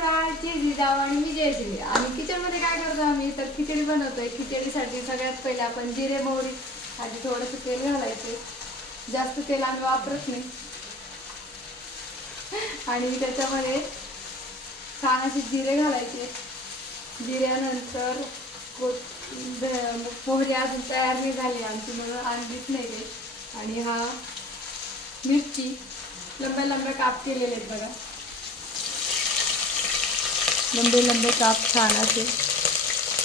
नमस्कार चीजी जाव आणि मी जयश्री आणि किचनमध्ये काय करतो आम्ही? तर खिचडी बनवतोय. खिचडीसाठी सगळ्यात पहिले आपण जिरे मोहरी आधी थोडंसं तेल घालायचे. जास्त तेल आम्ही वापरत नाही. आणि त्याच्यामध्ये छान असे जिरे घालायचे. जिऱ्यानंतर ध- मोहरी अजून तयार नाही झाली आमची म्हणून आणलीच नाही ते आणि हा मिरची लंब्या लंब्या काप केलेले आहेत बघा. लंबे लंबे काप छान असे.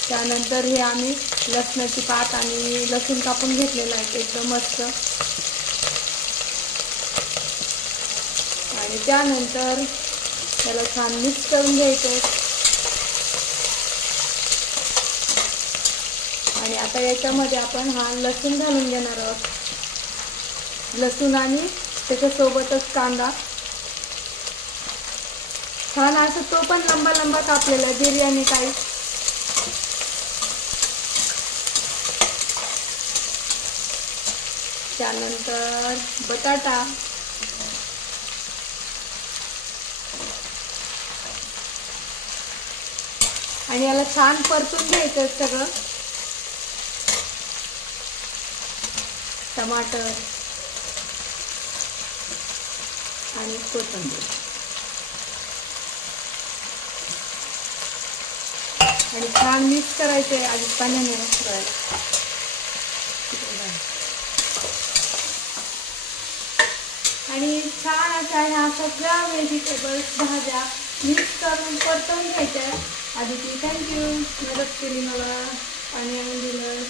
त्यानंतर हे आम्ही लसणाची पात आणि लसूण कापून घेतलेलं आहे एकदम मस्त. आणि त्यानंतर त्याला छान मिक्स करून घ्यायचं. आणि आता याच्यामध्ये आपण हा लसूण घालून घेणार आहोत. लसूण आणि त्याच्यासोबतच कांदा. छान असं तो पण लंबा लंबा कापलेला बिर्याणी काही. त्यानंतर बटाटा. आणि याला छान परतून घ्यायचं सगळं. टमाटर. आणि कोथिंबीर. आणि छान मिक्स करायचं आहे आधी पाण्याने करायला आणि छान अशा ह्या सगळ्या व्हेजिटेबल्स भाज्या मिक्स करून परतवून घ्यायच्या. आदिती थँक्यू मदत केली मला. पाणी आणून दिलं.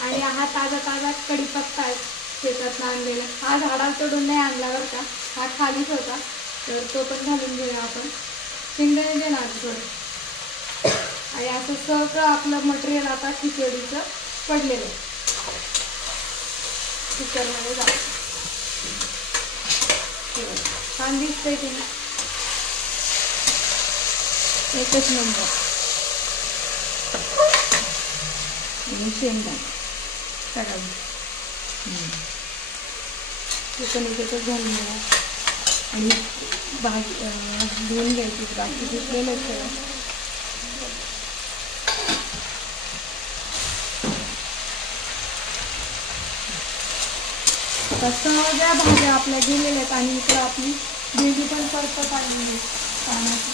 आणि हा ताजा ताजा कढीपत्ता आहे. शेतात आणलेला. हा झाडाला तोडून नाही आणला बरं का. हा खालीच होता. तर तो पण घालून घेऊया आपण. शेंगदाणे देणार थोडं. आणि असं सगळं आपलं मटेरियल आता खिचडीचं पडलेलं. आहे कुकरमध्ये जा छान दिसतंय ते. एकच नंबर. आणि शेंगदा सगळं. ते पण याच्यातच घालून आणि भाजी धुवून घ्यायची बाकी धुतलेलं सगळं आता सगळ्या भाज्या आपल्या गेलेल्या आहेत आणि इकडं आपली भेंडी पण परत आलेली आहे पाण्याची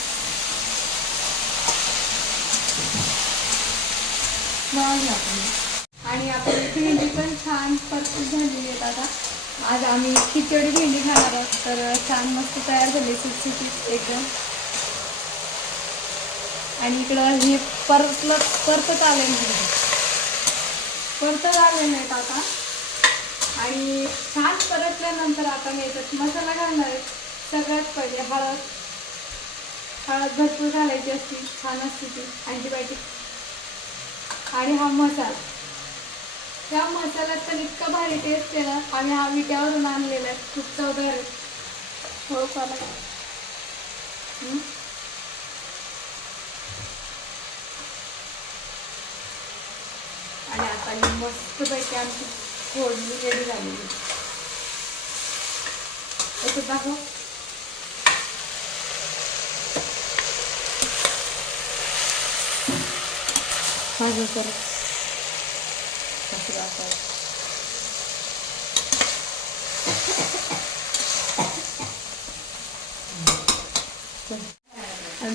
आणि आपली भेंडी पण छान परतत झालेली आहेत आता. आज आम्ही खिचडी भेंडी खाणार आहोत तर छान मस्त तयार झाली सुटसुटीत एकदम. आणि इकडं हे परतलं परतच आलेलं आहे. परतच आलेलं आहे आता. आणि छान परतल्यानंतर आता मी याच्यात मसाला घालणार आहे. सगळ्यात पहिले हळद. हळद भरपूर घालायची असती छान असते ती अँटीबायोटिक आणि हा मसाला. त्या मसाल्यात पण इतका भारी टेस्ट आहे ना आम्ही हा विट्यावरून आणलेला आहे. खूप चवदार आहे. हो चला आणि आता मस्त पैकी आमची फोडणी रेडी झालेली आहे. याच्यात दाखव भाजी कर कसं दाखव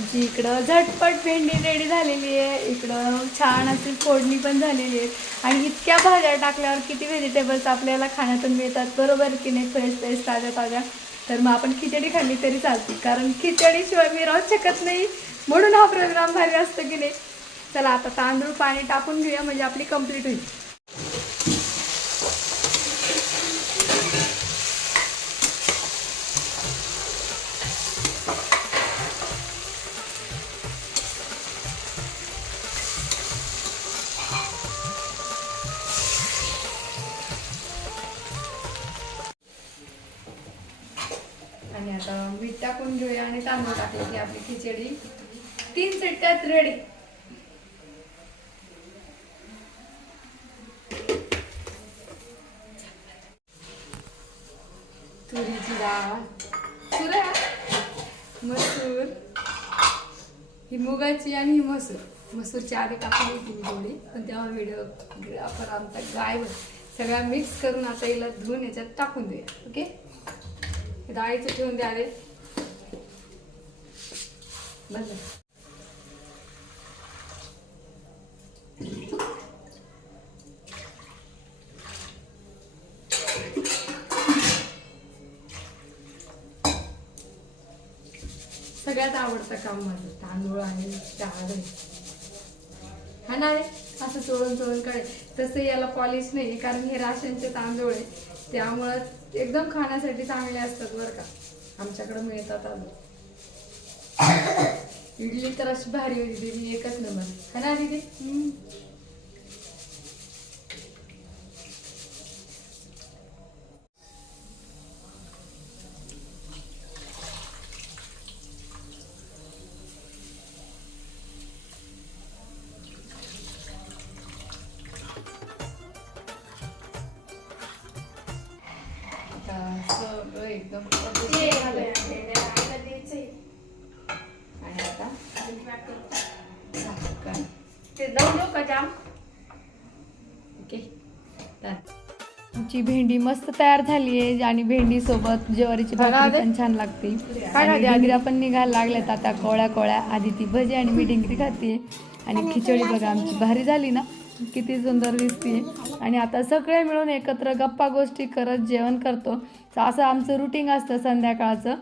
आमची इकडं झटपट भेंडी रेडी झालेली आहे. इकडं छान अशी फोडणी पण झालेली आहे. आणि इतक्या भाज्या टाकल्यावर किती व्हेजिटेबल्स आपल्याला खाण्यातून मिळतात. बरोबर की नाही? फ्रेश फ्रेश ताज्या ताज्या. तर मग आपण खिचडी खाल्ली तरी चालते. कारण खिचडीशिवाय मी राहू शकत नाही. म्हणून हा प्रोग्राम भारी असतो की नाही? चला आता तांदूळ पाणी टाकून घेऊया. म्हणजे आपली कंप्लीट होईल. आणि मीठ टाकून घेऊया आणि तांदूळ टाकले की आपली खिचडी. तीन सिट्ट्यात रेडी तुरीची डाळ. तुऱ्या मसूर. ही मुगाची आणि ही मसूर. मसूरची आधी टाकून होती थोडी पण तेव्हा व्हिडिओ आपण आमचा गाय सगळ्या मिक्स करून आता हिला धुवून याच्यात टाकून देऊया ओके डाळीचं ठेवून द्यावे बंद सगळ्यात आवडतं काम माझं तांदूळ आणि डाळ हा ना असं चोळून चोळून काढे तसं याला पॉलिश नाही कारण हे राशनचे तांदूळ आहे. त्यामुळं एकदम खाण्यासाठी चांगले असतात बरं का. आमच्याकडे मिळतात तांदूळ इडली तर अशी भारी होती मी एकच नंबर. हा ना दीदी? सगळं एकदम पद्धतशीर झालंय. आणि आता झाकण. ते जाऊ देऊ का जाम ओके आमची भेंडी मस्त तयार झाली आहे आणि भेंडी सोबत ज्वारीची भाकरी पण छान लागते डिंगऱ्या पण निघायला लागल्यात आता कोळ्या कोळ्या आधी ती भजी आणि मी डिंगरी खाते आणि खिचडी बघा आमची भारी झाली ना किती सुंदर दिसते. आणि आता सगळे मिळून एकत्र गप्पा गोष्टी करत जेवण करतो. असं आमचं रुटीन असतं संध्याकाळचं.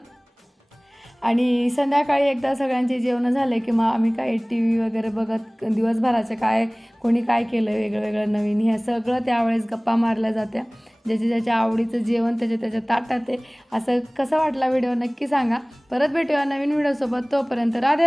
आणि संध्याकाळी एकदा सगळ्यांचे जेवण झाले की मग आम्ही काय टी व्ही वगैरे बघत दिवसभराचं काय कोणी काय केलं वेगळं वेगळं नवीन ह्या सगळं त्यावेळेस गप्पा मारल्या जात्या. ज्याच्या ज्याच्या आवडीचं जेवण त्याच्या त्याच्या ताटात आहे असं कसा वाटला व्हिडिओ नक्की सांगा. परत भेटूया नवीन व्हिडिओसोबत. तोपर्यंत राधे.